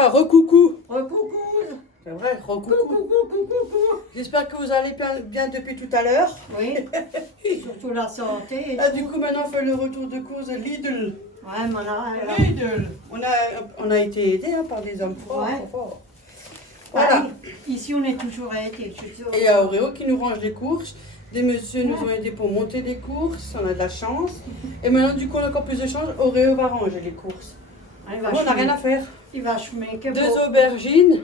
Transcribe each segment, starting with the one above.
enfin, recoucou. Recoucou. C'est vrai, recoucou. Coucou. J'espère que vous allez bien depuis tout à l'heure. Oui. Surtout la santé. Et Ah, tout. du coup, maintenant, on fait le retour de course de Lidl. Ouais, voilà. Lidl. On a été aidés par des hommes forts. Ouais. forts. Voilà. Ici, on est toujours aidés. je suis sûre. Et il y a Auréo qui nous range les courses. Des messieurs nous ont aidés pour monter des courses. On a de la chance. Et maintenant, du coup, on a encore plus de chance. Auréo va ranger les courses. Ah, il Bon, va on n'a rien à faire. Il va chemin que 2 pour- aubergines.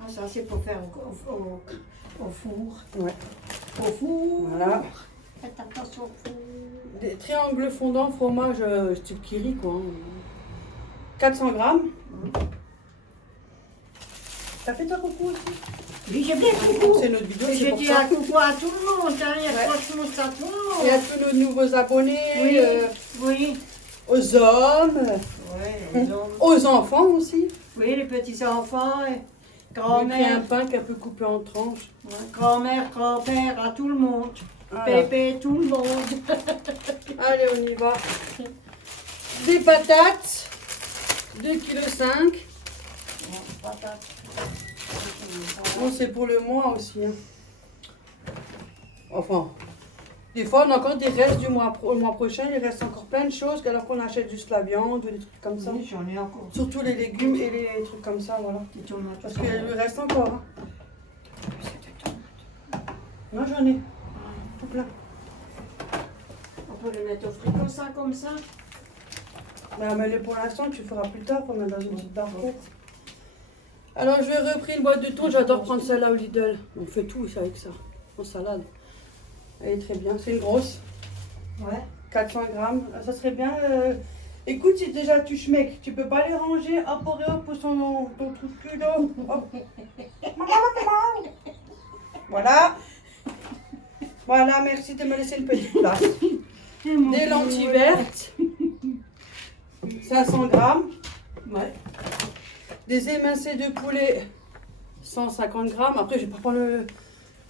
Ah, ça, c'est pour faire au four. Ouais. Au four. Voilà. Faites attention au four. Des triangles fondants, fromage style kiri, quoi. 400 grammes. T'as fait ta coucou aussi? Oui, j'ai bien coucou. C'est notre vidéo, c'est J'ai pour dit ça. un coucou à tout le monde. Hein. Il y a Ouais. franchement ça tout le Et à monde. tous nos nouveaux abonnés, Oui. Oui. aux hommes, Ouais, aux enfants aussi. oui, les petits-enfants, J'ai pris un grand-mère, pain qui a pu couper en tranches. grand-mère, grand-père, à tout le monde. Voilà. Pépé, tout le monde. Allez, on y va. Des patates, 2,5 kg. Bon, c'est pour le mois aussi. Hein. Enfin, des fois, on a encore des restes du mois, le mois prochain. Il reste encore plein de choses, alors qu'on achète juste la viande ou des trucs comme ça. Oui, j'en ai encore. Surtout les légumes et les trucs comme ça, voilà. Des tomates. Parce qu'il lui reste encore. Hein. Moi, j'en ai. Tout plein. On peut les mettre au frigo, ça, comme ça. Mais pour l'instant, tu feras plus tard, pour mettre dans une petite barquette. Alors, je vais repris une boîte de thon. J'adore prendre celle-là au Lidl. On fait tout avec ça. En salade. Elle est très bien. C'est une grosse. Ouais. 400 grammes. Ça serait bien. Écoute, si déjà tu schmeck, tu peux pas les ranger. Hop, hop, pour ton trou de cul là. Hop. Voilà. Voilà, merci de me laisser une petite place. Des lentilles vertes. 500 grammes. Ouais. Des émincés de poulet. 150 grammes. Après, je vais pas prendre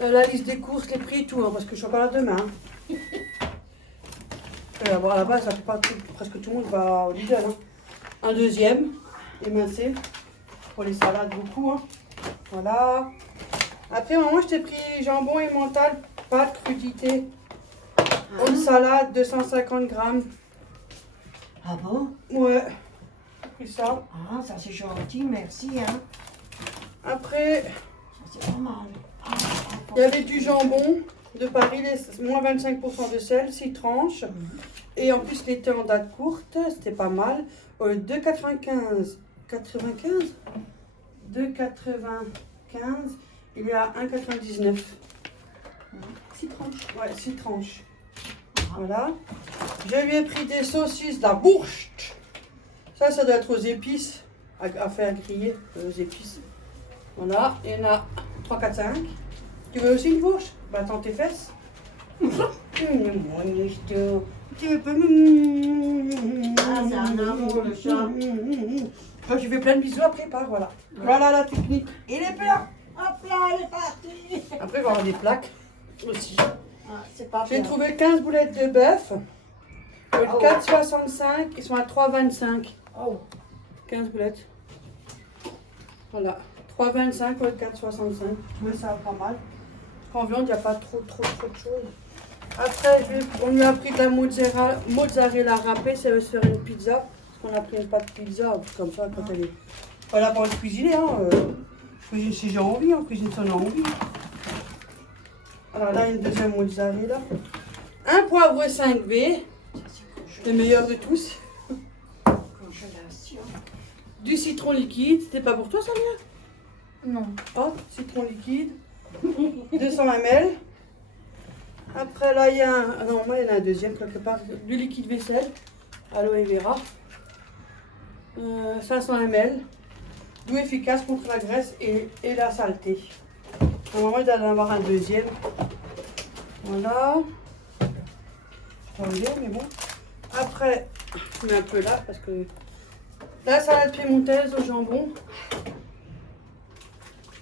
la liste des courses, les prix et tout, hein, parce que je suis encore là demain. Bon, à la base, presque tout le monde va au Lidl. Hein. Un deuxième, émincé, pour les salades, beaucoup. Hein. Voilà. Après, maman, je t'ai pris jambon et mental, pâte, crudité. Une salade, 250 grammes. Ah bon? Ouais, j'ai pris ça. Ah, ça c'est gentil, merci. Hein. Après, Ça c'est pas mal. il y avait du jambon de Paris, moins 25% de sel, 6 tranches. Et en plus, il était en date courte, c'était pas mal. 2,95. 95 2,95. Il est à 1,99. 6 tranches. Ouais, 6 tranches. Voilà. Je lui ai pris des saucisses, de la bourste. Ça doit être aux épices, à faire griller aux épices. Voilà, il y en a 3, 4, 5. Tu veux aussi une fourche? Bah, attends tes fesses. Tu veux pas? Ah, c'est un amour, le chat. Quand je fais plein de bisous après, pas, voilà. Voilà la technique. Il est plein. Hop là, il est parti. Après, il va y avoir des plaques aussi. Ah, c'est pas J'ai bien. trouvé 15 boulettes de bœuf. Oh. 4,65. Ils sont à 3,25. Oh. 15 boulettes. Voilà. 3,25 ou 4,65. Je trouvais ça pas mal. En viande, il n'y a pas trop de choses. Après, on lui a pris de la mozzarella râpée. Ça veut se faire une pizza. Parce qu'on a pris une pâte pizza. Comme ça, quand elle est. Voilà, pour être cuisiner. Hein, je cuisine si j'ai envie. On cuisine si on a envie. Alors là, une deuxième mozzarella. Un poivre 5B. Le meilleur de tous. Congélation. Du citron liquide. C'était pas pour toi, Sonia? Non. Oh, citron liquide. 200 ml. Après, là, il y a un. Ah non, moi, il y en a un deuxième quelque part. Du liquide vaisselle. Aloe vera. 500 ml. Doux efficace contre la graisse et la saleté. Normalement, il doit en avoir un deuxième. Voilà. Je vais enlever, mais bon. Après, je mets un peu là parce que. La salade piémontaise au jambon.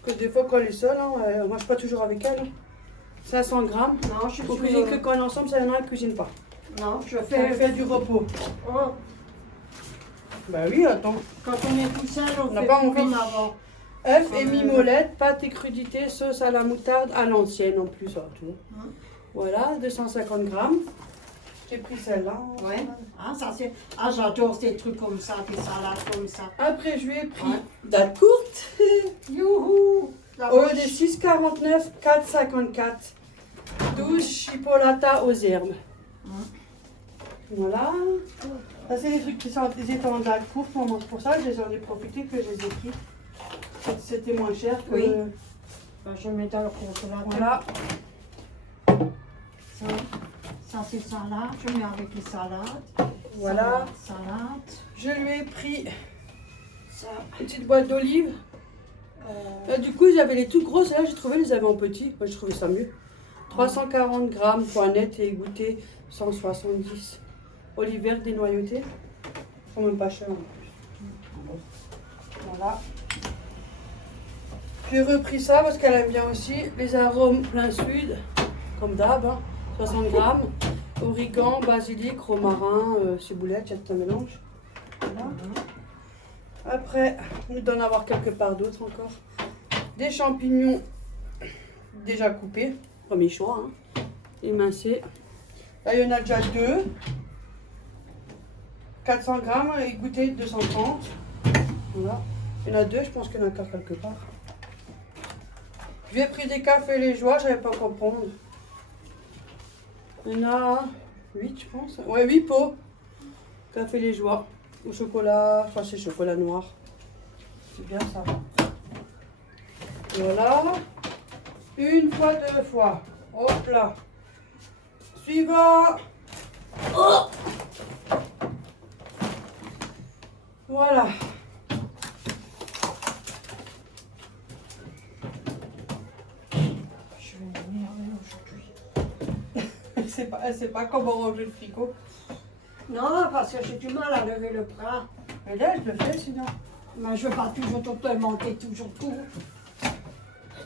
Que des fois, quand elle est seule, hein, on ne mange pas toujours avec elle. 500 grammes. Non, je suis On cuisine que quand on est ensemble, ça y en a, elle ne cuisine pas. Non, je Elle fait du repos. Oh. Bah oui, attends. Quand on est tout seul, on n'a fait pas plus envie. comme avant. œufs et mimolette, pâte et crudité, sauce à la moutarde à l'ancienne en plus. Tout. Voilà, 250 grammes. J'ai pris celle-là. Ouais. Ah, ça c'est. Ah, j'adore ces trucs comme ça, des salades comme ça. Après, je lui ai pris Ouais. date courte. Youhou! La Au lieu vache. de 6,49, 4,54. 12 chipolata aux herbes. Voilà. Ça, c'est les trucs qui sont ils étaient en date courte, maman. C'est pour ça que j'en ai profité, que je les ai pris. C'était moins cher que... Oui. Ben, je mets dans le congélateur. Voilà. Ça c'est salade. Je mets avec les salades. Voilà. Salade. Je lui ai pris Ça. une petite boîte d'olives. Du coup, j'avais les toutes grosses. Là, j'ai trouvé les avait en petit. Moi, je trouvais ça mieux. 340 grammes, poinettes et égouttées, 170. Olives vertes dénoyautées. Ils sont même pas chers en plus. Voilà. J'ai repris ça parce qu'elle aime bien aussi. Les arômes plein sud, comme d'hab. 60 grammes. Origan, basilic, romarin, ciboulette, il y a tout un mélange. Voilà. Après, il doit en avoir quelque part d'autres encore. Des champignons déjà coupés. Premier choix. Émincés. Là, il y en a déjà 2. 400 grammes, égouttées 230. Voilà. Il y en a 2, je pense qu'il y en a encore quelque part. J'ai pris des cafés liégeois, je ne savais pas quoi prendre. Il y en a 8, je pense. Ouais, 8 pots. Café liégeois. Au chocolat, enfin c'est chocolat noir. C'est bien ça. Voilà. Une fois, deux fois. Hop là. Suivant. Oh. Voilà. Je vais m'énerver aujourd'hui. Elle sait pas comment ranger le frigo. Non, parce que j'ai du mal à lever le bras. Mais là, je le fais sinon. Mais je ne veux pas toujours te monter toujours tout.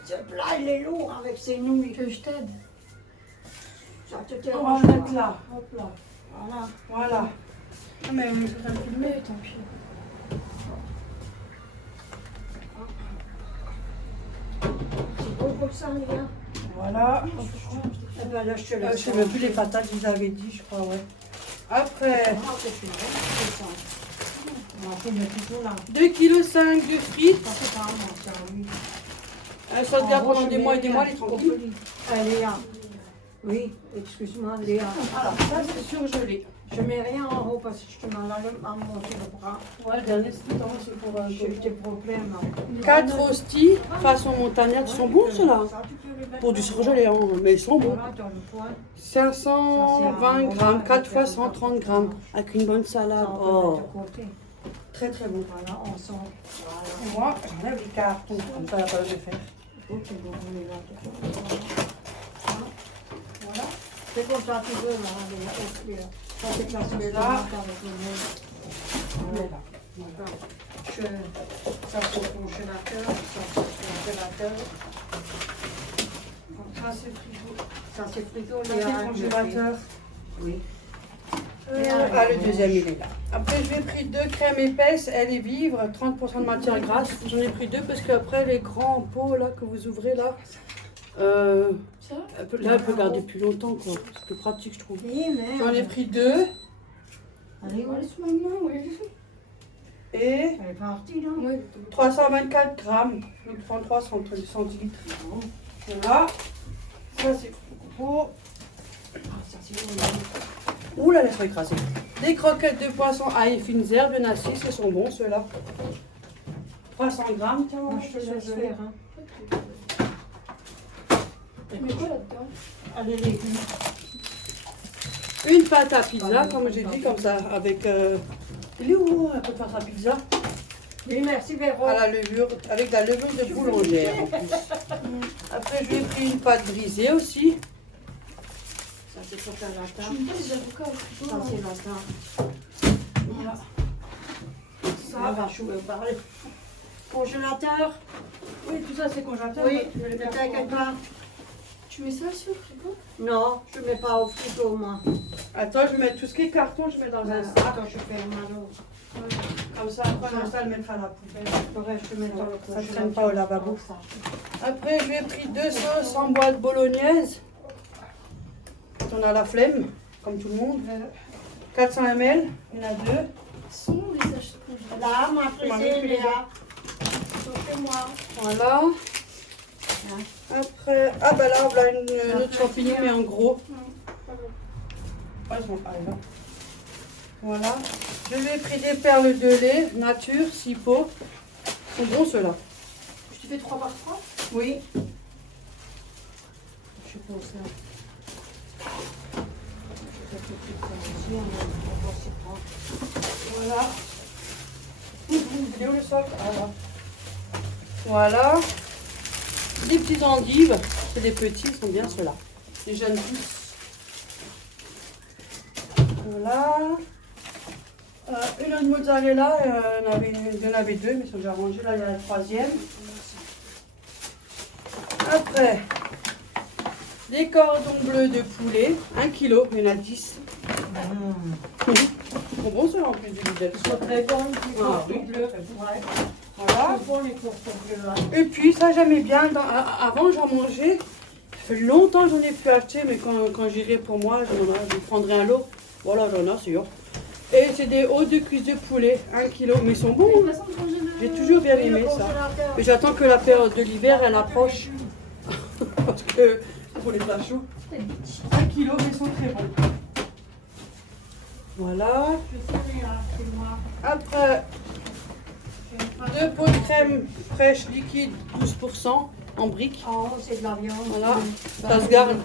Ce plat, il est lourd avec ses nouilles. Que je t'aide. Ça te On dérange va le mettre pas. là. Hop là. Voilà. Voilà. Ah, mais on est en train de filmer, tant pis. C'est beau comme ça, Léa. Voilà. Eh ben là, je te Je laisse. sais même plus les patates, je vous avais dit, je crois, ouais. Après, Ah, c'est une bonne ça. On va finir toujours là. 2,5 kg de frites. Ça, c'est pas moi, ça, oui. Ça te garde pendant des mois et des mois, elle est tranquille. Léa. Oui, excuse-moi, Léa. Alors, ça, c'est surgelé. Je mets rien en haut parce que je te mal à monter le bras. Ouais, le dernier, c'est pour J'ai des problèmes. 4 rostis façon montagnarde. Ils sont bons, ceux-là. Pour du surgelé, hein, mais ils sont bons. Voilà, dans le poids. 520 grammes, 4 fois 130 grammes. Avec une bonne salade. Ça, on peut Oh, mettre de côté. très très bon. Voilà, ensemble. Voilà. Et moi, j'enlève les cartons, comme ça, il n'y a pas de faire. Ok, bon, on est là. Voilà. C'est comme ça, tu veux, là. Ça, c'est classé Mais là. là- Avec le nez. On est là. Voilà. Ça, c'est le congélateur. Ça, c'est le congélateur. Ça, c'est frigo. Ça, c'est frigo. Ça, Léa, c'est congélateur. Oui. Le deuxième, il est là. Après, je lui ai pris 2 crèmes épaisses. Elle est vivre, 30% de matière grasse. J'en ai pris 2 parce qu'après, les grands pots là, que vous ouvrez là, elle peut garder plus longtemps, quoi. C'est plus pratique, je trouve. Oui, mais. J'en ai pris 2 Allez, ouais. et Elle est partie, là. 324 grammes, donc 33 centilitres. Voilà. Ça, c'est pour. Ah, ça, c'est bon. Ouh là, laisse-moi écraser. Des croquettes de poisson ail et fines herbes, il y en a 6, ils sont bons ceux-là. 300 grammes, tiens, Moi, je te laisse faire. Hein. Mais quoi là-dedans? Allez, les légumes. Une pâte à pizza, comme j'ai dit, comme ça, avec. Il est où la pâte à pizza? Oui, merci, Véro. À la levure, avec la levure de boulangère en plus. Après, je lui ai pris une pâte brisée aussi. Ça, c'est pour faire la Je table. mets pas les avocats au frigo. Ça, c'est la table. Voilà. Ça va jouer par le congélateur. Oui, tout ça c'est congélateur. Oui, Je vais les ne faire t'inquiète pas. Tu mets ça sur le frigo? Non, je ne mets pas au frigo, moi. Attends, je mets tout ce qui est carton, je mets dans un sac. Attends, je ferme alors. Comme ça, après, ça le mettre à la poubelle. Ouais, je mets dans le Ça ne congélateur. traîne pas au lavabo. Après, j'ai pris 2 sauces en boîte bolognaise. On a la flemme, comme tout le monde. 400 ml, il y en a 2. Sont où les sachets congelés? Là, ma frisée, Léa. Ils sont chez moi. Voilà. Après, ah bah là, voilà une autre champignon, mais en gros. Ah, ils sont pas là. Voilà. Je lui ai pris des perles de lait, nature, 6 pots. Ils sont bons ceux-là. Je te fais 3 par 3. Oui. Je pense ça. Voilà. Il est où le sac? Ah, là. Voilà. Des petites endives. C'est des petits, ils sont bien ceux-là. Les jeunes pousses. Voilà. Une autre mozzarella, il y en avait 2, mais ils sont déjà rangés. Là, il y a la 3e. Après, des cordons bleus de poulet, 1 kg, il y en a 10. Ils sont bons ceux-là en plus du Lidl. Ils sont très bons, les Ah, cordons oui. bleus. Ouais. Voilà. Ils sont bons, les cordons bleus, là. Et puis ça j'aimais bien, avant j'en mangeais, ça fait longtemps que j'en ai pu acheter, mais quand j'irai pour moi, je prendrai un lot, voilà j'en ai sûr. Et c'est des hauts de cuisse de poulet, 1 kg, mais ils sont bons, hein. J'ai toujours bien aimé ça. Mais j'attends que la période de l'hiver elle approche, parce que pour les plats chauds, 1 kg mais ils sont très bons. Voilà, Je sais rien, c'est moi. après 2 pots de crème fraîche liquide 12% en briques. Oh, c'est de la viande. Voilà, ça se garde.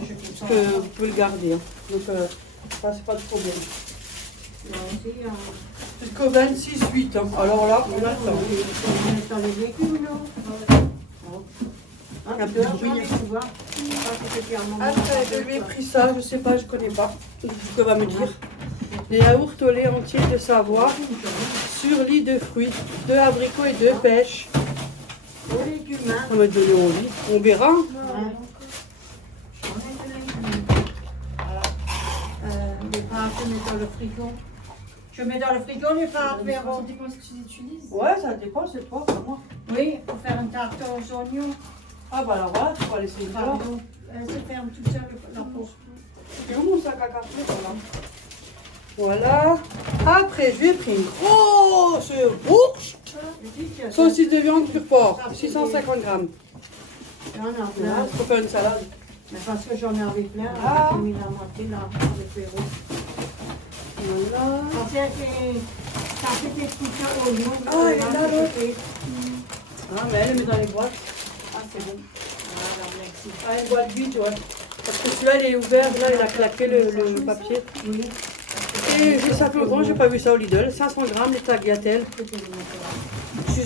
Je fais ça. Vous pouvez le garder. Hein. Donc, ça, c'est pas de problème. Là aussi, Jusqu'au 26-8. Hein. Alors là, on a le temps. on met dans les légumes, non? Un peu de bruit. Après, je lui ai pris ça, je sais pas, je connais pas. Ce que va me dire. Des yaourts au lait entier de Savoie, sur lit de fruits, 2 abricots et 2 pêches. Aux légumes, hein. Ça m'a donné envie. On verra. Les pâtes, je mets dans le frigo. Je mets dans le frigo les pâtes, Véro. Ça dépend ce que tu utilises. Ouais, ça dépend, c'est toi, pas moi. Oui, pour faire une tarte aux oignons. Ah bah alors voilà, tu vas laisser une heure. Elle se ferme toute seule la peau. C'est où mon sac à café, voilà. Voilà. Après, je lui ai pris une grosse bourse. Saucisse de viande pur porc, 650 grammes. J'en ai plein. Voilà, pour faire une salade. Mais parce que j'en avais plein, Ah. j'ai mis la moitié là, avec Véro. Voilà. Ça fait des petits oignons. Ah, elle est là, l'autre. Ah, mais elle met dans les boîtes. Ah, c'est bon. Voilà, merci. Ah, une boîte vide, ouais. Parce que celui-là, il est ouvert, là, il a claqué le papier. Oui. Et j'ai ça plus grand, j'ai pas vu ça au Lidl. 500 grammes, les tagliatelles.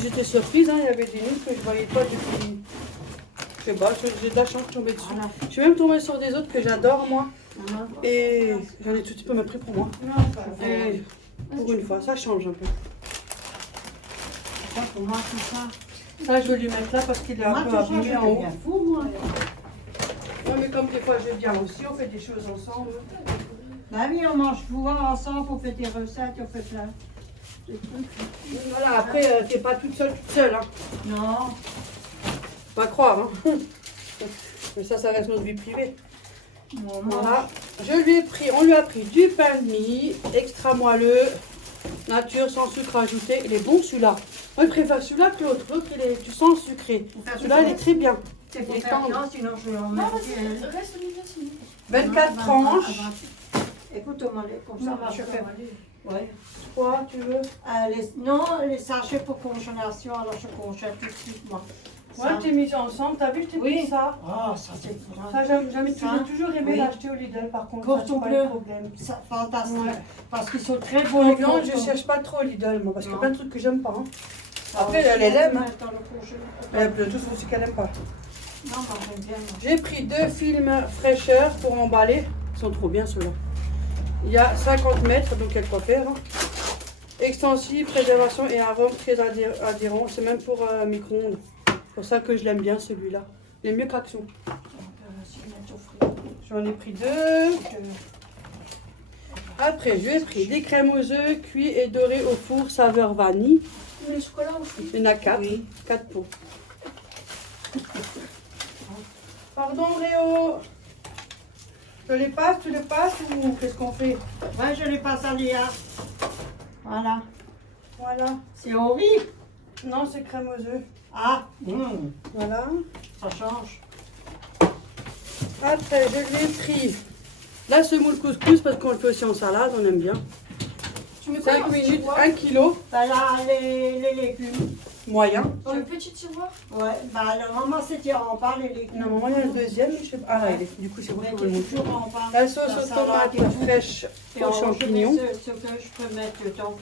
J'étais surprise, hein, il y avait des nouilles que je voyais pas depuis. Je sais pas, j'ai de la chance de tomber dessus. Voilà. Je suis même tombée sur des autres que j'adore, moi. Voilà. Et j'en ai tout petit peu me pris pour moi. Non, ça fait. Et pour une fois, ça change un peu. Ça, pour moi, tout ça. Ça, je vais lui mettre là parce qu'il est un Moi, peu tout ça, abîmé je en haut. deviens fou, moi. Ouais, mais comme des fois je viens aussi, on fait des choses ensemble. Bah oui, on mange souvent ensemble, on fait des recettes, on fait plein de trucs. Voilà, après, t'es pas toute seule, hein. Non. Pas croire, hein. Mais ça reste notre vie privée. Non, Voilà. On lui a pris du pain de mie, extra moelleux, nature, sans sucre ajouté. Il est bon celui-là. Moi, je préfère celui-là que l'autre. L'autre, tu sens le sucré. Celui-là, il est très bien. C'est pour il est faire tendre. bien, sinon je vais en Non, mettre. reste au milieu sinon. 24 tranches. Écoute, on m'allait comme ça, je fais. Ouais. Quoi, tu veux? Non, les sachets pour congélation, alors je congèle tout de suite, moi. Ouais, je t'ai mis ensemble. T'as vu, je t'ai Oui. pris ça. Oh, ça c'est Ça, j'ai toujours aimé Oui. l'acheter au Lidl, par contre. Pour ça, ton c'est pas bleu. le problème. fantastique. Ouais. Parce qu'ils sont très bons. Les viandes, je cherche pas trop au Lidl, moi, parce qu'il y a Non. plein de trucs que j'aime pas. Hein. Après, elle aime. Hein. Dans le congélateur. Il y a plein de choses aussi qu'elle aime pas. Non, moi j'aime bien. moi. J'ai pris 2 films fraîcheur pour emballer. Ils sont trop bien ceux-là. Il y a 50 mètres, donc il y a de quoi faire. Hein. Extensif, préservation et arôme très adhérent. C'est même pour micro-ondes. C'est pour ça que je l'aime bien celui-là. Il est mieux qu'Action. On peut aussi mettre au frigo. J'en ai pris 2. Après, j'ai pris des crèmes aux œufs cuits et dorés au four saveur vanille. Mais le chocolat aussi. Il y en a 4. Oui. 4 pots. Pardon, Léo. Je les passe, tu les passes ou qu'est-ce qu'on fait? Ouais, je les passe à Léa. Voilà. Voilà. C'est horrible. Non, c'est crème aux œufs. Ah, Voilà. ça change. Après, je l'ai pris la semoule couscous parce qu'on le fait aussi en salade, on aime bien. Tu mets quoi 5 dans ce minutes, tiroir 1 kilo, Bah là, les légumes. moyen. Dans le petit tiroir? Ouais, bah normalement c'était en bas les légumes. Normalement, il y a le deuxième, mais je sais pas. Ah là, il est. Du coup, c'est bon, Mais je tu peux le es montrer. toujours en bas. La sauce La aux salade tomates et tout. fraîches Et aux on champignons. met ce que je peux mettre dedans.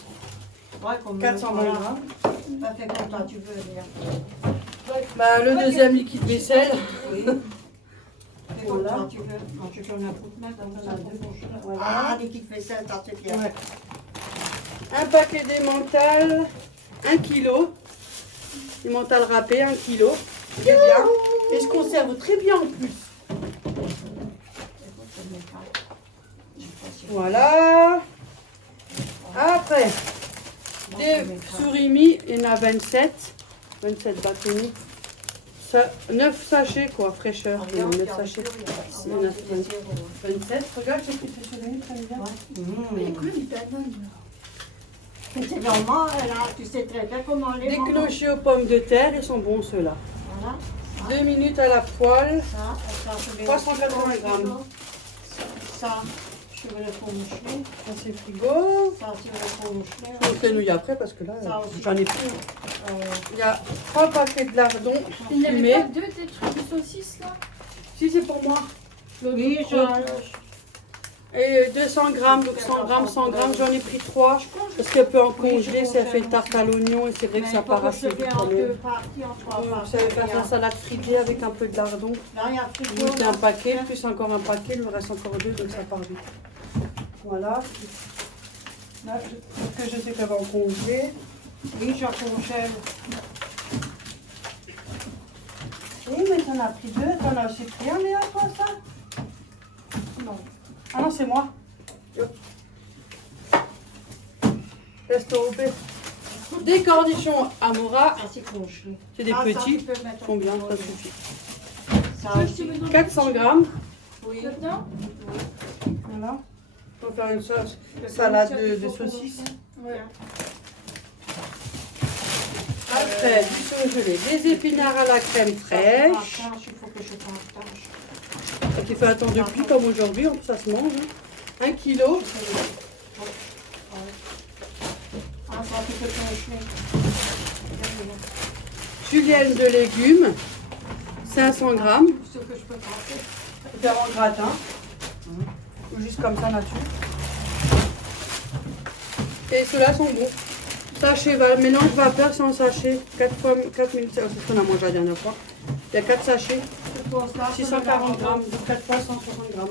Ouais, comme 420 voilà. grammes. Pas fait comme toi, tu veux dire. Bah, le deuxième liquide vaisselle. Oui. Fais comme Voilà. toi, tu veux. Non, tu en as pour te mettre comme ça. Voilà. Ah, liquide vaisselle, ça c'est bien. Ouais. Un paquet d'emmental, 1 kilo. Emmental râpé, 1 kilo. Très bien. Et se conserve très bien en plus. Voilà. Après, des surimi, il y en a 27. 27 bâtonnets. 9 sachets quoi, fraîcheur. Il y en a 9 sachets. Il y en a 27. Regarde, j'ai pris tes surimi, très bien. Mais il y a quand même des bananes. C'est vraiment, là, tu sais très bien comment les Des mamans. clochers aux pommes de terre, ils sont bons ceux-là. Voilà. 2 minutes à la poêle. Ça, je vais 380 grammes. Ça, je vais le congeler. Ça c'est frigo. Ça, je vais le congeler. Je vais le nouilles après parce que là, Ça aussi. j'en ai plus. Il y a 3 paquets de lardons Il n'y avait fumés. pas deux des trucs de saucisses là? Si c'est pour moi. Oui, Et 200 grammes, donc 100 grammes, 100 grammes, j'en ai pris 3. Parce qu'un peu en congelé, ça fait tarte à l'oignon et c'est vrai que ça part assez vite quand en même. deux parties, en trois Vous parties. savez faire la salade fritée avec un peu de lardon. Là, il y a Vous frigo. mettez un paquet, plus encore un paquet, il me reste encore 2, donc ça part vite. Voilà. Là, parce que je sais qu'elle va en congeler. Oui, je congèle. Oui, mais t'en as pris 2, t'en as aussi pris un, Léa, toi, ça? Non. Ah non, c'est moi. Reste européen. Des cornichons Amora, Ça, c'est congelé. c'est des Ah, ça, petits, tu peux le mettre ils sont bien, au ça frigo. suffit. Ça Tu veux que je te aussi. mette dans le 400 petit grammes, Oui. Là-dedans? voilà. Pour faire une sauce, salade de saucisses. Ouais. Après, du surgelé, des épinards à la crème fraîche. Il faut que je partage. Qui fait un temps de pluie comme aujourd'hui, en plus ça se mange. 1 kilo. Ah, ça, tu peux congeler. Julienne de légumes, 500 grammes. Ce que je peux passer. Faire en gratin. Ou juste comme ça, nature. Et ceux-là sont bons. Sachet, mélange vapeur sans sachet. 4 minutes, c'est ce qu'on a mangé la dernière fois. Il y a 4 sachets, 640 grammes, donc 4 fois 160 grammes.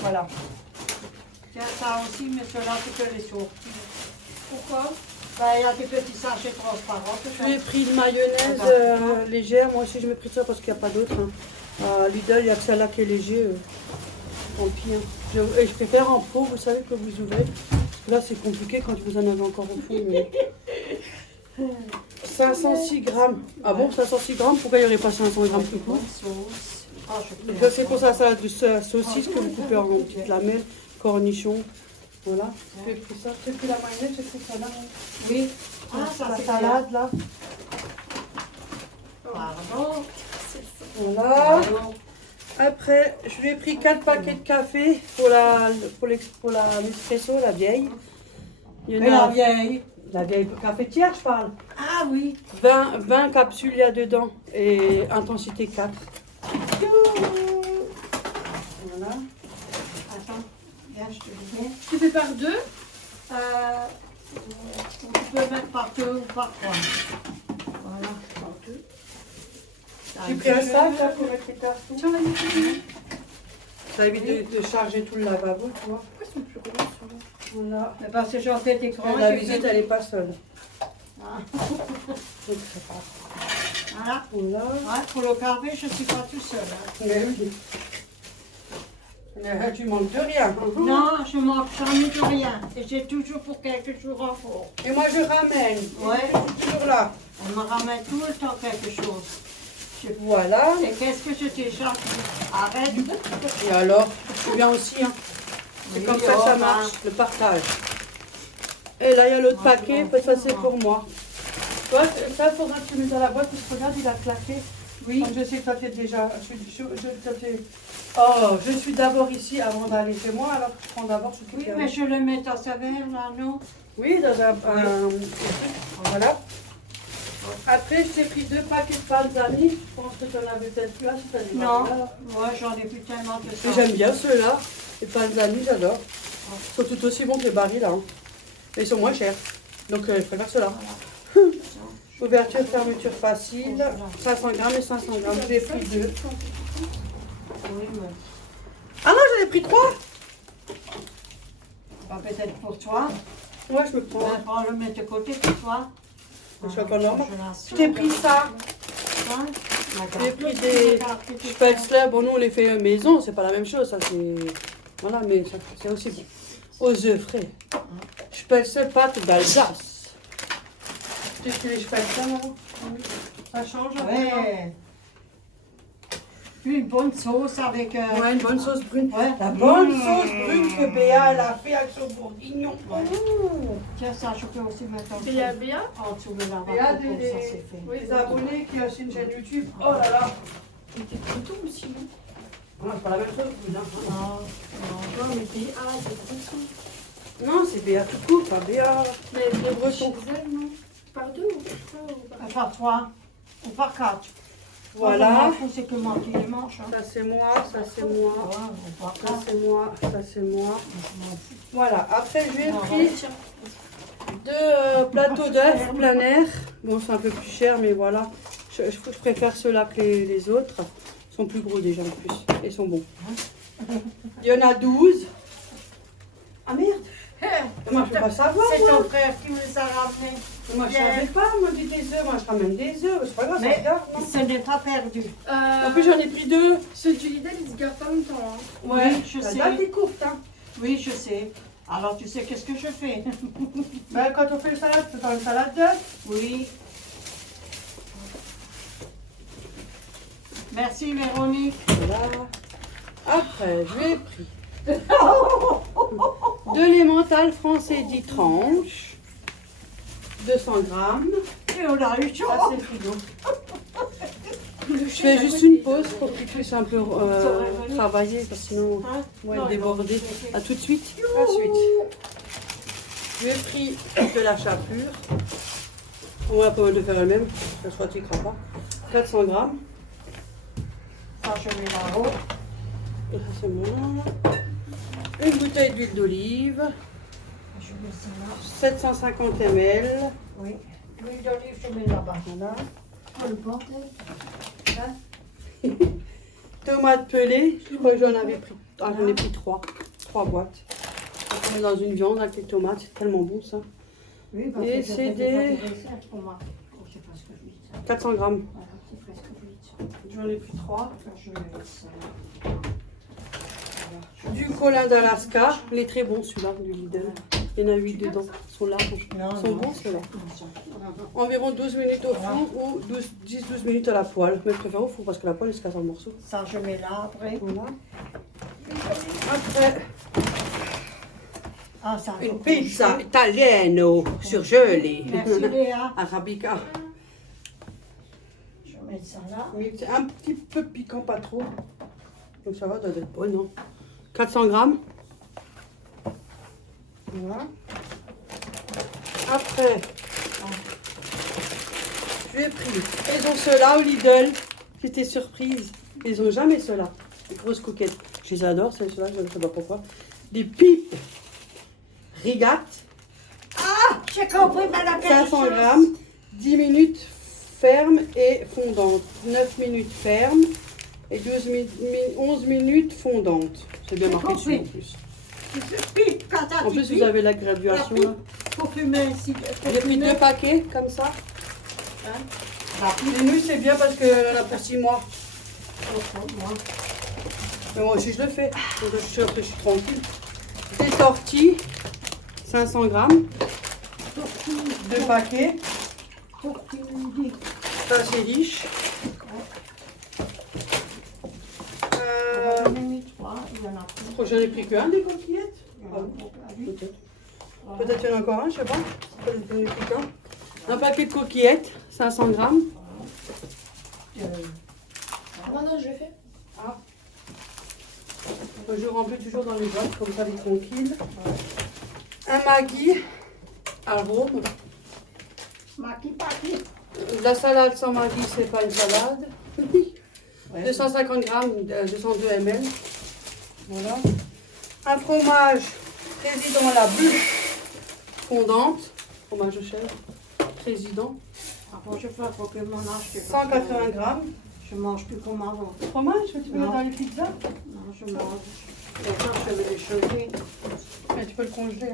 Voilà. Tiens, ça aussi, mais ceux-là, tu peux les sortir. Pourquoi? Ben, il y a des petits sachets transparents. Je lui ai pris une mayonnaise légère. Moi aussi, je me pris ça parce qu'il n'y a pas d'autre. Hein. À Lidl, il n'y a que celle-là qui est léger. Tant pis. Hein. Et je préfère en pot, vous savez, que vous ouvrez. Là, c'est compliqué quand vous en avez encore au fond. Mais... 506 grammes. Ah bon, 506 grammes? Pourquoi il n'y aurait pas 500 grammes plus court? Ça, c'est pour sa salade de saucisse que vous coupez en petites lamelles, cornichons. Voilà. J'ai pris ça. J'ai pris la mayonnaise, j'ai pris ça là. Oui. Ah, ça, La c'est salade là. Pardon. Voilà. Après, je lui ai pris 4 paquets de café pour l'espresso, la vieille. Il y en Mais la a vieille. la vieille cafetière, je parle. Ah oui. 20 capsules il y a dedans et intensité 4. Voilà. Attends. Viens, je te dis bien. Tu fais par deux? Tu peux mettre par deux ou par trois. Voilà, par deux. J'ai pris un sac là pour mettre les cartons. Tiens, on va mettre les Ça évite de charger tout le lavabo, tu vois. Pourquoi ils sont plus gros ceux-là? Voilà. Mais parce que j'en fais des grands. La visite, elle n'est pas seule. Ah. Donc, ça passe. Voilà. Voilà. Ouais, pour le café, je ne suis pas tout seul. Hein. Mais oui. Tu manques de rien. Non, je manque jamais de rien. Et j'ai toujours pour quelques jours en fort. Et moi je ramène. Ouais. Je suis toujours là. On me ramène tout le temps quelque chose. Voilà. Et qu'est-ce que je t'ai déjà arrête. Et alors, c'est bien aussi. Hein. C'est Oui, comme ça que oh, ça ben. marche, le partage. Et là, il y a l'autre paquet. Ça, c'est pour moi. Toi, ça, il faudra que tu mettes dans la boîte. Parce que regarde, il a claqué. Oui. Donc, je sais que toi, t'es déjà... Oh, je suis d'abord ici avant d'aller chez moi. Alors, je prends d'abord ce qui Oui, est- mais je le mets dans sa verre, là, non? Oui, dans un... Voilà. Après, je t'ai pris 2 paquets de Panzani. Je pense que tu en avais peut-être plus là. Si t'as des Non, marques là. moi j'en ai plus tellement que ça. Et j'aime bien ceux-là. Les Panzani, j'adore. Ils sont tout aussi bons que les barils, là. Hein. Mais ils sont moins chers. Donc, je préfère ceux-là. Ouverture, fermeture facile. 500 grammes et 500 grammes. J'ai pris 2. Oui, mais Ah non, j'en ai pris 3. pas peut-être pour toi. Ouais, je me prends. Ouais, prends-le, mets de côté pour toi. Je suis encore normal. Je Je t'ai pris ça. J'ai pris des Spätzle. Bon, nous, on les fait maison. C'est pas la même chose. Ça, c'est... Voilà, mais ça, c'est aussi bon. Aux œufs frais. Spätzle pâte d'Alsace. Tu fais les Spätzle, maman? Ça change un peu, non? Ouais. Puis une bonne sauce avec... Ouais, une bonne sauce brune. Ouais. La bonne sauce brune que Béa elle a fait avec son bourguignon. Oh. Tiens, ça, je peux aussi mettre en Béa, dessous. Béa. En dessous de la Béa, vache, comme ça c'est fait. des abonnés qui ont aussi une chaîne YouTube. Oh là là. Et t'es breton aussi, non? Non, c'est pas la même chose, brune. Hein. Non, Non, mais Béa, c'est breton. Non, c'est Béa tout court, pas Béa. Mais Le breton. chez elle, non? Par 2 ou par 3 ou par... par 3 ou par 4. Voilà. C'est que moi qui les mange. Hein. Ça c'est moi, ça c'est moi. Ouais, ou par Ça 4. c'est moi, ça c'est moi. Je m'en fous. Voilà, après je lui ai Non, pris Tiens. 2 plateaux d'œufs plein air. Bon, c'est un peu plus cher, mais voilà. Je préfère ceux-là que les autres. Ils sont plus gros déjà en plus. Ils sont bons. Il y en a 12. Ah merde! Moi je peux pas savoir. C'est Moi, ton frère qui me les a ramenés. moi je savais pas. Moi je dis des œufs. Moi je ramène des œufs. C'est pas grave, ça Mais se garde, non? ce n'est pas perdu. En plus j'en ai pris 2. Ceux du Lidl, ils se gardent pas longtemps. Hein. Oui, je La sais. date est courte. Hein. Oui, je sais. Alors tu sais qu'est-ce que je fais? Ben, quand on fait le salade, tu fais une salade d'œufs. Oui. Merci Véronique. Voilà. Après, je lui ai pris de l'emmental français 10 tranches, 200 grammes. Et on a eu chaud. Ça, c'est frigo. Je fais juste une pause pour qu'il puisse un peu travailler, parce que sinon Hein? on va Non, être débordé. non, A tout de suite. À suite. Je lui ai pris de la chapelure. On va pas mal de faire elle-même, ça se fatiguera pas. 400 grammes. Ça, je mets là-haut. Et ça, c'est bon. Une bouteille d'huile d'olive. Je mets ça là. 750 ml. Oui. L'huile d'olive, je mets là-bas. Voilà. Oh, le bordel. Tomates pelées. Je crois que j'en avais pris. Ah, j'en ai pris 3. 3 boîtes. On met dans une viande avec les tomates. C'est tellement bon ça. Oui, Et que c'est j'ai des- fait des recettes pour moi. Oh, c'est pas ce que je dis ça. 400 grammes. Voilà, c'est presque vite. J'en ai pris 3. Je vais mettre ça là. Du colin d'Alaska. Il est très bon celui-là du Lidl. Il y en a 8 dedans. Ils sont larges. Non, Ils sont bons ceux-là. non. Environ 12 minutes au four ou 10-12 minutes à la poêle. Mais je préfère au four parce que la poêle elle se casse en morceaux. Ça, je mets là après. Voilà. Après, Ah, ça, une faut que pizza je- italienne surgelée. Merci Léa. Arabica. Je vais mettre ça là. Mais c'est un petit peu piquant, pas trop. Donc ça va, doit être bon, non? 400 grammes. Voilà. Après, je lui ai pris. Ils ont ceux-là au Lidl. J'étais surprise. Ils ont jamais ceux-là. Les grosses coquettes. Je les adore, ceux-là, je ne sais pas pourquoi. Des pipes rigates. J'ai compris, madame. 500 grammes, 10 minutes ferme et fondante, 9 minutes ferme et 11 minutes fondante. C'est bien marqué dessus en plus. Pipe, quand t'as En dit plus, pipe, vous avez la graduation là. pour fumer ici. J'ai pris 2 paquets comme ça. Rapide. Les nuits, c'est bien parce qu'elle en a pour 6 mois. Moi. Mais moi aussi, je le fais. Donc, je suis tranquille. Des tortilles, 500 grammes, 2 paquets. Tortille. Ça, c'est riche. J'en ai mis 3, il y en a plus. J'en ai pris qu'un des coquillettes. Il y en a beaucoup. Peut-être. Peut-être qu'il y en a encore un, je sais pas. Peut-être qu'il y en a plus qu'un. Un paquet de coquillettes, 500 grammes. Ah non, je l'ai fait. Ah. Je remplis toujours dans les boîtes, comme ça, elle est tranquille. Un Maggi arôme. Maki. La salade sans Maggi, c'est pas une salade. 250 grammes, 202 ml. Voilà. Un fromage président la bûche fondante. Fromage de chèvre. Président. La prochaine fois, il faut que mon âge. 180 grammes. Je mange plus comme avant. Fromage, tu peux Non. mettre dans les pizzas. Non, je mange. Maintenant, je vais les chauffer. Mais tu peux le congeler.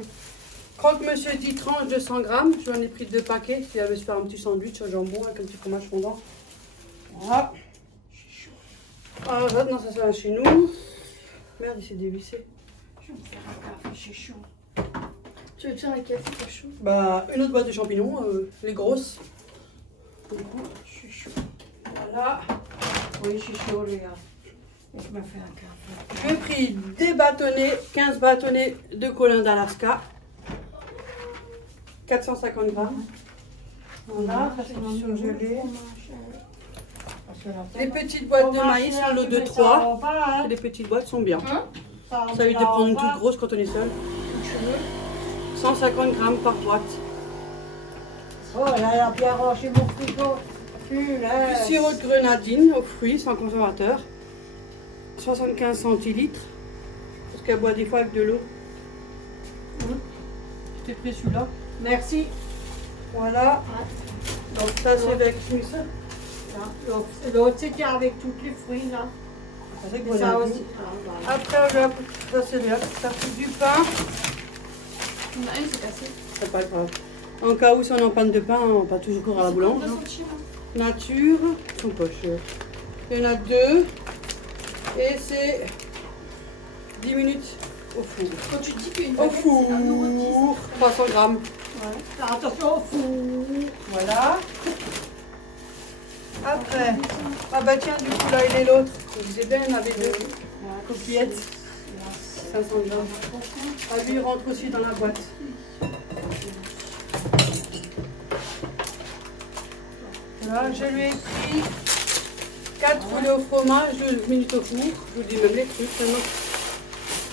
Croque-monsieur dit tranche de 100 grammes. J'en ai pris 2 paquets. Si elle veut se faire un petit sandwich au jambon avec un petit fromage fondant. Voilà. Ah, non, ça c'est chez nous. Merde, il s'est dévissé. Je vais me faire un café, c'est chaud. Tu veux te faire un café pas chaud? Bah, une autre boîte de champignons, les grosses. Du coup, Je suis chaud. voilà. Oui, je suis chaud, les gars. Et je me fais un café. J'ai pris des bâtonnets, 15 bâtonnets de colin d'Alaska. 450 grammes. Voilà, ça c'est du surgelé. Les petites boîtes de maïs en lot de 3. Les petites boîtes sont bien. Hein? Ça évite de prendre une toute grosse quand on est seul. 150 grammes par boîte. Oh là, elle a bien rangé mon frigo. Du Punaise. sirop de grenadine aux fruits sans conservateur. 75 centilitres. Parce qu'elle boit des fois avec de l'eau. Je t'ai pris celui-là. Merci. Voilà. Donc ça c'est avec ça. L'autre, c'était avec tous les fruits, là. C'est Et ça aussi. Après, ça c'est bien. Ça fait du pain. Il y en a une, c'est cassé. C'est pas grave. En cas où si on est en panne de pain, on va pas toujours courir à la boulange. Nature, ils sont pas chers. Il y en a 2. Et c'est 10 minutes au four. Quand tu dis qu'une Au baguette, four, c'est 1,10 €. 300 grammes. Ouais. Attention au fou. Voilà. Après, ah bah tiens, du coup là il est l'autre. Je disais bien, il y en avait 2 coquillettes. 500 grammes. Ah lui il rentre aussi dans la boîte. Voilà, je lui ai pris 4 roulés au fromage, 12 minutes au four. Je vous dis même les trucs. Maintenant.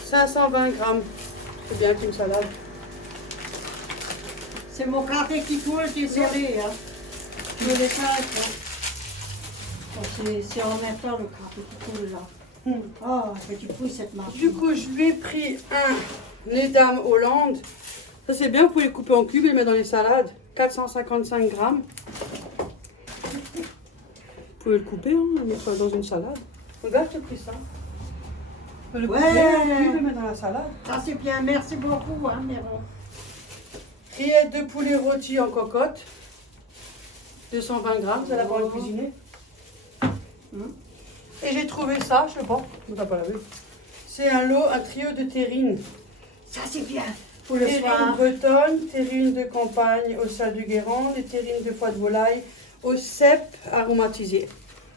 520 grammes. C'est bien qu'une salade. C'est mon café qui coule, désolé. Hein. Je me laisse hein. C'est en même temps le café qui coule là. Oh, petit bruit cette marche. Du coup, je lui ai pris un Nedam Hollande. Ça c'est bien, vous pouvez les couper en cubes et les mettre dans les salades. 455 grammes. Vous pouvez le couper, hein, le mettre dans une salade. Regarde, j'ai pris ça. On peut le couper en cubes et le mettre dans la salade. Ça c'est bien, merci beaucoup, hein, Méron. Rillettes de poulet rôti en cocotte. 220 grammes, vous allez avoir le cuisiner. Et j'ai trouvé ça, je sais pas, on t'a pas lavé. C'est un lot, un trio de terrines. Ça c'est bien. Pour le Terrine soir. bretonne, terrine de campagne au sel du Guérande et terrine de foie de volaille au cèpe aromatisé.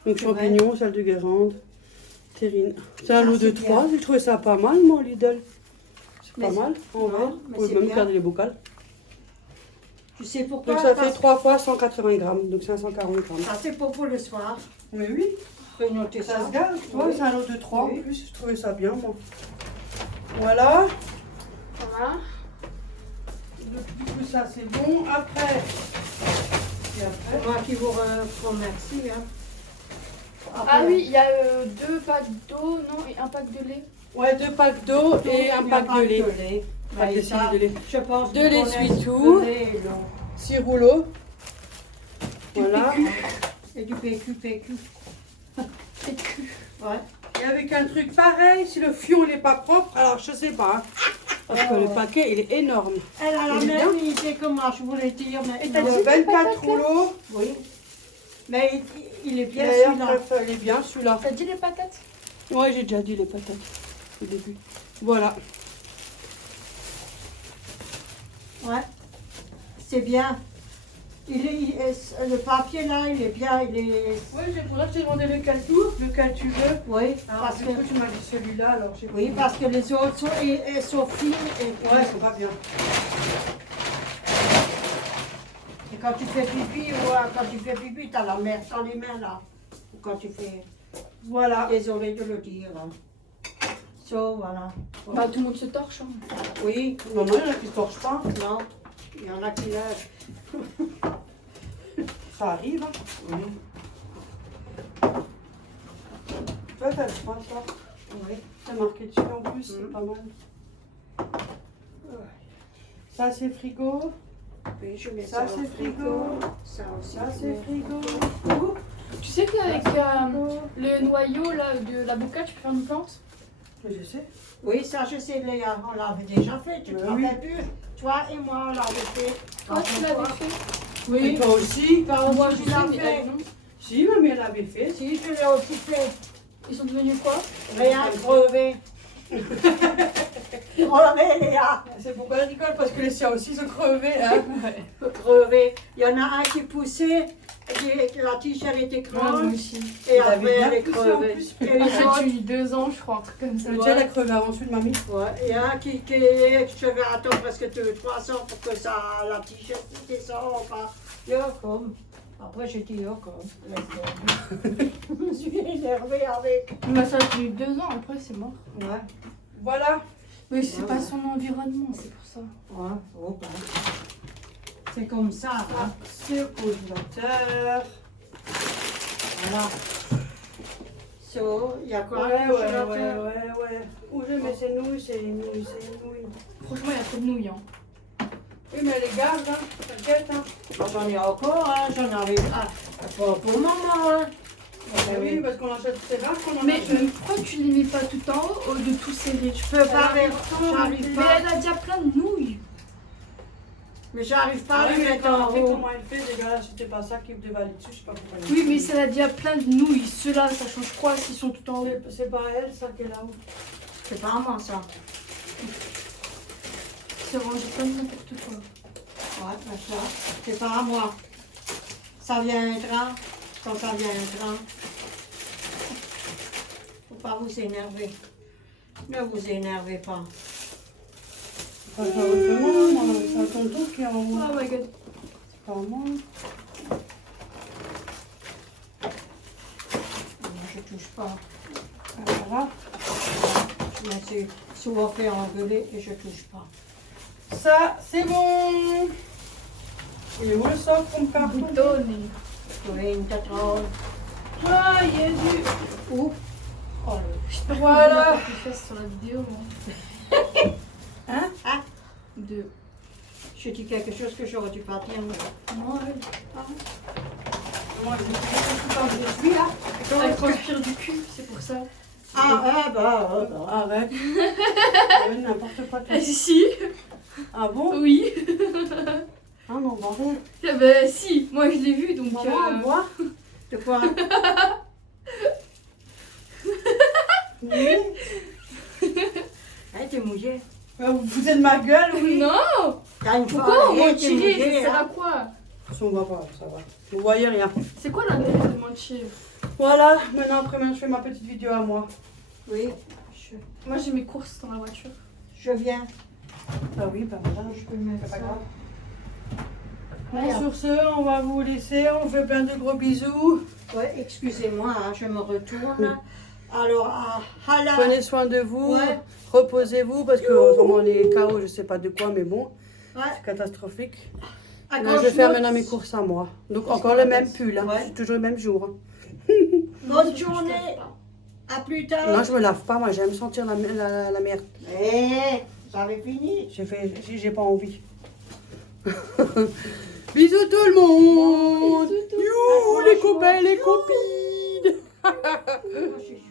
Donc C'est champignons, sel du Guérande, terrine. C'est un Ça, lot de c'est 3, bien. j'ai trouvé ça pas mal moi Lidl. C'est Mais pas c'est- mal, en non, vrai. mais Vous pouvez c'est même bien. garder les bocals. Tu sais pourquoi? Donc ça Parce- fait 3 fois 180 grammes, donc 540 grammes. Ça c'est pour le soir. Mais oui, Je peux noter ça. ça se garde. Oui. Ouais, c'est un lot de 3 Oui. en plus, je trouvais ça bien moi. Voilà. Voilà. Du coup, ça c'est bon. Après, et après, C'est moi qui vous remercie. Hein. Ah oui, il y a 2 packs d'eau, non, et un pack de lait. ouais, 2 packs d'eau et un pack de lait. Pack de Ouais, cils ça, de lait. Je pense De qu'ils lait connaissent Suitou. le lait, là. 6 rouleaux. Voilà. Et du PQ. Ouais. Et avec un truc pareil, si le fion n'est pas propre, alors je sais pas. Hein, parce que le paquet il est énorme. Elle a la Il est même idée que moi, je voulais dire. Mais Et t'as dit 24 rouleaux, Oui. Mais il est bien D'ailleurs, celui-là. il est bien celui-là. T'as dit les patates? Ouais, j'ai déjà dit les patates au début. Voilà. Ouais, c'est bien. Le papier là, il est bien, il est... Oui, c'est pour ça que j'ai demandé lequel tu veux. Oui, Alors, parce du que, coup, tu m'as dit celui-là, alors j'ai oui, parce que les autres sont fines. Ouais, c'est pas bien. Et quand tu fais pipi, t'as la merde dans les mains là. Ou quand tu fais... Voilà. Désolée de le dire. Hein. Voilà. Bah, tout le monde se torche. Hein. Oui, Non, non, il y en a qui se torchent pas. non, il y en a qui lèvent. Ça arrive. Hein. Oui. Toi, t'as le choix, ça. Oui. C'est marqué dessus en plus, c'est pas mal. Ça, c'est frigo. Oui, je mets Ça, au c'est frigo. Ça aussi. Ça, c'est frigo. Tu sais qu'avec le noyau là, de la boca, tu peux faire une plante? Je sais. Oui, ça je sais, Léa, on l'avait déjà fait, tu te Oui. rappelles plus? Toi et moi, on l'avait fait. Toi, tu l'avais fait? Et Oui, toi aussi. moi Je je sais, l'ai mais fait. elle, non. Si, mamie, elle l'avait fait. Si, je l'ai aussi fait. Ils sont devenus quoi? Rien crevé. Crevé, Léa. C'est pourquoi elle rigole, parce que les siens aussi sont crevés. Hein. Crevé. Il y en a un qui poussait, la t-shirt était Moi grande, aussi. et Il avait après bien elle est poussé en crevée. plus. Et les En fait, autres, j'ai eu 2 ans, je crois, un truc comme ça. Le tien, elle a crevé avant celui de mamie. ouais, il y a un qui je vais attendre presque 300 pour que ça, la t-shirt descende encore. Yo, comme. Après, j'ai dit yo, comme. Je me suis énervée avec. Mais ça, j'ai eu 2 ans, après, c'est mort. Ouais, Voilà. Mais c'est pas son environnement, c'est pour ça. ouais, oh, ben. C'est comme ça, Ah, hein. c'est au congélateur. Voilà. So, il y a quoi Ouais, au ouais, ouais, congélateur? ouais. Où je mets ces nouilles, c'est les nouilles, c'est les nouilles. Franchement, il y a trop de nouilles. Hein. Oui, mais les garde, hein. T'inquiète, hein. Oh, j'en ai encore, hein. J'en avais pas. Pour maman, hein. Bah oui, parce qu'on achète, c'est rare qu'on en Mais achète. pourquoi tu les mets pas tout en haut au lieu de tout serrer? Tu peux Pas pas. avec j'arrive Mais pas. elle a déjà plein de nouilles. Mais j'arrive pas à Ah les oui, mais mettre en quand haut. comment elle fait, déjà, c'était pas ça qui devait aller dessus, je sais pas pourquoi. Oui, mais ça a déjà plein de nouilles. Ceux-là, ça change quoi s'ils sont tout en haut? C'est pas elle, ça, qui est là-haut. C'est pas à moi, ça. C'est rangé comme n'importe quoi. Ouais, ben ça, c'est pas à moi. Ça viendra quand ça viendra. Faut pas vous énerver. Ne vous énervez pas. Pas ça autrement, moi, c'est un tonton qui est en haut. Oh my god. C'est pas moi. Je touche pas. Voilà. Je me suis souvent fait engueuler et je touche pas. Ça, c'est bon. Et où le sort pour me faire Boutonné. Oui, une tête rose. Ah, Jésus. Où? Oh, J'espère Voilà. qu'on verra pas tes fesses sur la vidéo. Moi. Hein? Ah, Deux. je dis quelque chose que j'aurais dû pas dire. Moi, ouais. Moi, je suis comme je suis là. Elle transpire du cul, c'est pour ça. Bah. Arrête. Oui, n'importe quoi. toi. Si. Ah bon? Oui. Ah non, bah rien. Eh ben si, moi je l'ai vu donc. Maman, bois. De quoi? Oui. Hey, t'es mouillé. Vous vous foutez de ma gueule, oui? Non. T'as une Pourquoi on fois, va t'es tirer? mouillé, Ça sert hein. à quoi? On voit pas, ça va. Vous voyez rien. C'est quoi l'intérêt de mentir? Voilà, maintenant après, je fais ma petite vidéo à moi. Oui, Moi j'ai mes courses dans la voiture. je viens. Ah oui, bah voilà, Je peux mettre c'est pas ça. grave. Voilà. Sur ce, on va vous laisser. On fait plein de gros bisous. Ouais, excusez-moi, hein, je me retourne. Alors, hala. Prenez soin de vous. Ouais. Reposez-vous parce que en ce moment, on est KO, je sais pas de quoi, mais bon, Ouais. c'est catastrophique. Ah, Là, quand je vais faire monte- maintenant mes courses à moi. Donc Qu'est-ce encore qu'on le appelle même ça? pull, hein. Ouais. C'est toujours le même jour. Bonne journée. À plus tard. Non, je me lave pas, moi j'aime sentir la merde. Eh, j'avais fini. J'ai pas envie. Bisous tout le monde. Bisous tout le monde. You, les copains, les copines. Moi, je suis